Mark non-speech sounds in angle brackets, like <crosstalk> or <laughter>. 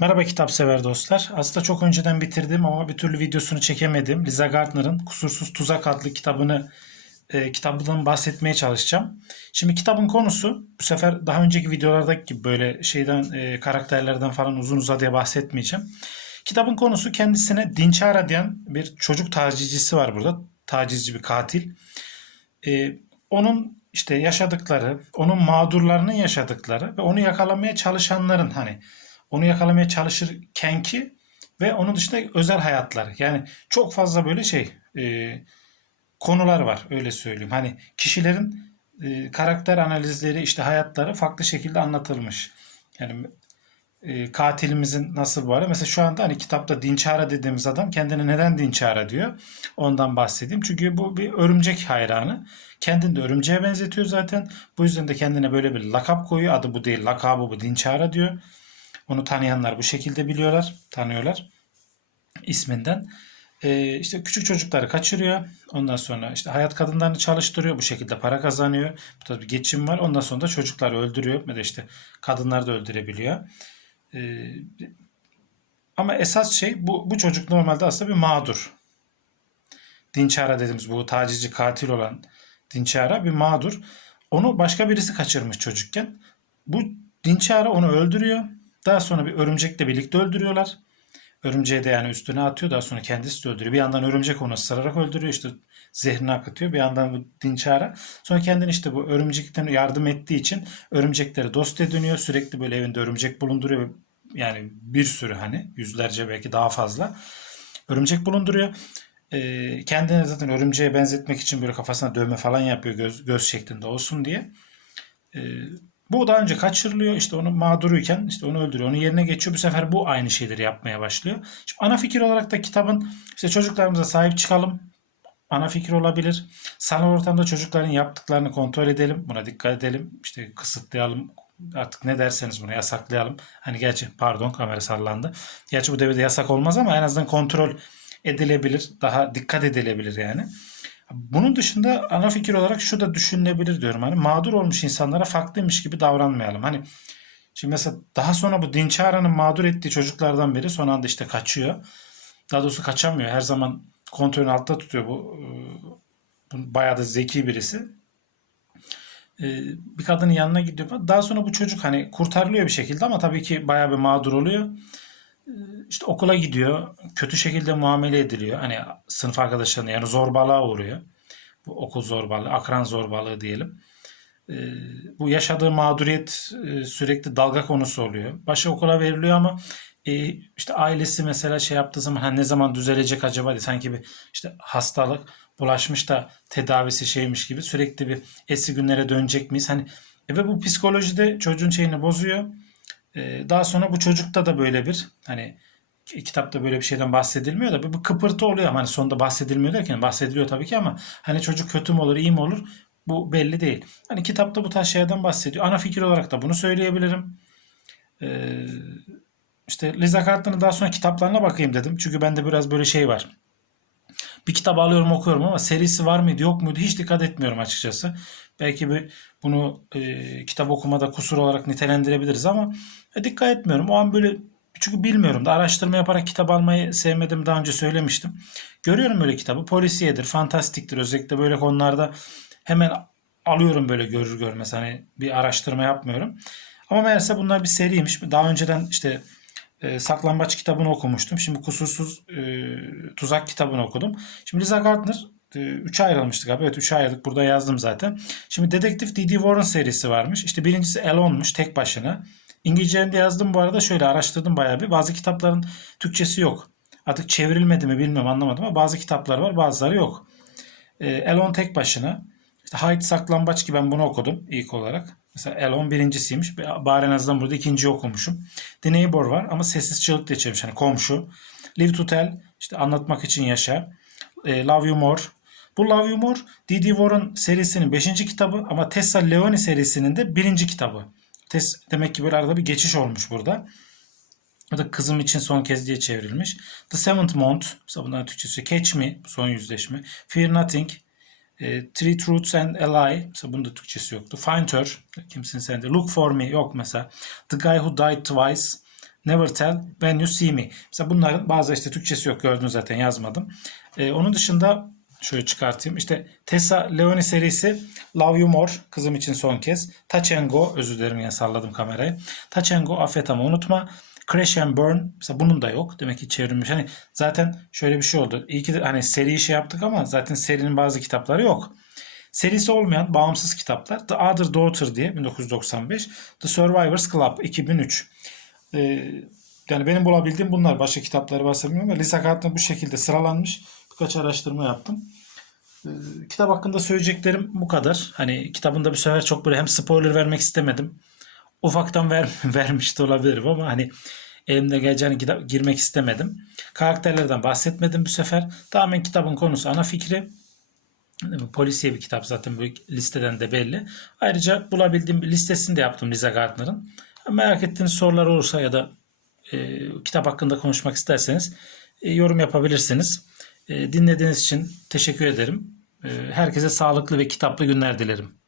Merhaba kitap sever dostlar. Aslında çok önceden bitirdim ama bir türlü videosunu çekemedim. Liza Gardner'ın Kusursuz Tuzak adlı kitabını e, kitabından bahsetmeye çalışacağım. Şimdi kitabın konusu bu sefer daha önceki videolardaki gibi böyle şeyden e, karakterlerden falan uzun uzadıya bahsetmeyeceğim. Kitabın konusu kendisine Dinçara diyen bir çocuk tacizcisi var burada. Tacizci bir katil. E, onun işte yaşadıkları, onun mağdurlarının yaşadıkları ve onu yakalamaya çalışanların hani onu yakalamaya çalışırken ki ve onun dışında özel hayatları. Yani çok fazla böyle şey e, konular var öyle söyleyeyim. Hani kişilerin e, karakter analizleri işte hayatları farklı şekilde anlatılmış. Yani e, katilimizin nasıl bu ara mesela şu anda hani kitapta Dinçara dediğimiz adam kendine neden Dinçara diyor. Ondan bahsedeyim. Çünkü bu bir örümcek hayranı. Kendini de örümceğe benzetiyor zaten. Bu yüzden de kendine böyle bir lakap koyuyor. Adı bu değil lakabı bu Dinçara diyor. Onu tanıyanlar bu şekilde biliyorlar, tanıyorlar isminden. Ee, işte küçük çocukları kaçırıyor. Ondan sonra işte hayat kadınlarını çalıştırıyor. Bu şekilde para kazanıyor. Bu tabii geçim var. Ondan sonra da çocukları öldürüyor. Ya da işte kadınları da öldürebiliyor. Ee, ama esas şey bu, bu çocuk normalde aslında bir mağdur. Dinçara dediğimiz bu tacizci katil olan Dinçara bir mağdur. Onu başka birisi kaçırmış çocukken. Bu Dinçara onu öldürüyor. Daha sonra bir örümcekle birlikte öldürüyorlar. Örümceği de yani üstüne atıyor. Daha sonra kendisi de öldürüyor. Bir yandan örümcek onu ısırarak öldürüyor. İşte zehrini akıtıyor. Bir yandan bu dinçara. Sonra kendini işte bu örümcekten yardım ettiği için örümcekleri dost ediniyor. Sürekli böyle evinde örümcek bulunduruyor. Yani bir sürü hani yüzlerce belki daha fazla örümcek bulunduruyor. Ee, kendini zaten örümceğe benzetmek için böyle kafasına dövme falan yapıyor göz, göz şeklinde olsun diye. Ee, bu daha önce kaçırılıyor. İşte onu mağduruyken işte onu öldürüyor. Onun yerine geçiyor. Bu sefer bu aynı şeyleri yapmaya başlıyor. Şimdi ana fikir olarak da kitabın işte çocuklarımıza sahip çıkalım. Ana fikir olabilir. Sanal ortamda çocukların yaptıklarını kontrol edelim. Buna dikkat edelim. İşte kısıtlayalım. Artık ne derseniz bunu yasaklayalım. Hani gerçi pardon kamera sallandı. Gerçi bu devirde yasak olmaz ama en azından kontrol edilebilir. Daha dikkat edilebilir yani. Bunun dışında ana fikir olarak şu da düşünülebilir diyorum. Hani mağdur olmuş insanlara farklıymış gibi davranmayalım. Hani şimdi mesela daha sonra bu Dinçara'nın mağdur ettiği çocuklardan biri son anda işte kaçıyor. Daha doğrusu kaçamıyor. Her zaman kontrolün altta tutuyor bu. bu bayağı da zeki birisi. Bir kadının yanına gidiyor. Daha sonra bu çocuk hani kurtarılıyor bir şekilde ama tabii ki bayağı bir mağdur oluyor işte okula gidiyor. Kötü şekilde muamele ediliyor. Hani sınıf arkadaşlarına yani zorbalığa uğruyor. Bu okul zorbalığı, akran zorbalığı diyelim. Ee, bu yaşadığı mağduriyet e, sürekli dalga konusu oluyor. Başı okula veriliyor ama e, işte ailesi mesela şey yaptığı zaman hani ne zaman düzelecek acaba diye sanki bir işte hastalık bulaşmış da tedavisi şeymiş gibi sürekli bir eski günlere dönecek miyiz? Hani e, ve bu psikolojide çocuğun şeyini bozuyor. E, daha sonra bu çocukta da böyle bir hani kitapta böyle bir şeyden bahsedilmiyor da bir kıpırtı oluyor hani sonunda bahsedilmiyor derken bahsediliyor tabii ki ama hani çocuk kötü mü olur iyi mi olur bu belli değil. Hani kitapta bu tarz şeylerden bahsediyor. Ana fikir olarak da bunu söyleyebilirim. Ee, işte Liza Cartman'ın daha sonra kitaplarına bakayım dedim. Çünkü bende biraz böyle şey var. Bir kitap alıyorum okuyorum ama serisi var mıydı yok muydu hiç dikkat etmiyorum açıkçası. Belki bir bunu e, kitap okumada kusur olarak nitelendirebiliriz ama e, dikkat etmiyorum. O an böyle çünkü bilmiyorum da araştırma yaparak kitap almayı sevmedim daha önce söylemiştim. Görüyorum böyle kitabı polisiyedir, fantastiktir özellikle böyle konularda hemen alıyorum böyle görür görmez hani bir araştırma yapmıyorum. Ama meğerse bunlar bir seriymiş. Daha önceden işte e, Saklambaç kitabını okumuştum. Şimdi Kusursuz e, Tuzak kitabını okudum. Şimdi Liza Gardner 3'e ayrılmıştık abi. Evet 3'e ayrıldık. Burada yazdım zaten. Şimdi Dedektif D.D. Warren serisi varmış. İşte birincisi Alone'muş tek başına. İngilizce'de yazdım bu arada. Şöyle araştırdım bayağı bir. Bazı kitapların Türkçesi yok. Artık çevrilmedi mi bilmiyorum anlamadım ama bazı kitaplar var bazıları yok. E, Alone tek başına. İşte Hyde Saklambaç ki ben bunu okudum ilk olarak. Mesela Elon birincisiymiş. Bari en azından burada ikinci okumuşum. The Neighbor var ama sessiz çığlık diye çevirmiş. Hani komşu. Live to Tell işte anlatmak için yaşa. E, Love You More. Bu Love You More D.D. Warren serisinin 5. kitabı ama Tessa Leoni serisinin de 1. kitabı. Tess, demek ki bir arada bir geçiş olmuş burada. O da kızım için son kez diye çevrilmiş. The Seventh Month. Mesela bunların Türkçesi Catch Me. Son yüzleşme. Fear Nothing. E, Three Truths and a Lie. Mesela bunun da Türkçesi yoktu. Find Her. Kimsin sen de. Look For Me. Yok mesela. The Guy Who Died Twice. Never Tell, When You See Me. Mesela bunların bazı işte Türkçesi yok gördünüz zaten yazmadım. Ee, onun dışında şöyle çıkartayım. İşte Tessa Leoni serisi Love You More kızım için son kez. Touch and Go özür dilerim yine salladım kamerayı. Touch affet ama unutma. Crash and Burn mesela bunun da yok. Demek ki çevrilmiş. Hani zaten şöyle bir şey oldu. İyi ki de hani seri şey yaptık ama zaten serinin bazı kitapları yok. Serisi olmayan bağımsız kitaplar The Other Daughter diye 1995, The Survivors Club 2003. Ee, yani benim bulabildiğim bunlar. Başka kitapları varsa bilmiyorum ama Lisa Gardner bu şekilde sıralanmış. Birkaç araştırma yaptım. Ee, kitap hakkında söyleyeceklerim bu kadar. Hani kitabında bir sefer çok böyle hem spoiler vermek istemedim. Ufaktan ver, <laughs> vermiş de olabilirim ama hani elimde geleceğini girmek istemedim. Karakterlerden bahsetmedim bu sefer. Tamamen kitabın konusu ana fikri. Polisiye bir kitap zaten bu listeden de belli. Ayrıca bulabildiğim bir listesini de yaptım Liza Gardner'ın. Merak ettiğiniz sorular olursa ya da e, kitap hakkında konuşmak isterseniz e, yorum yapabilirsiniz. E, dinlediğiniz için teşekkür ederim. E, herkese sağlıklı ve kitaplı günler dilerim.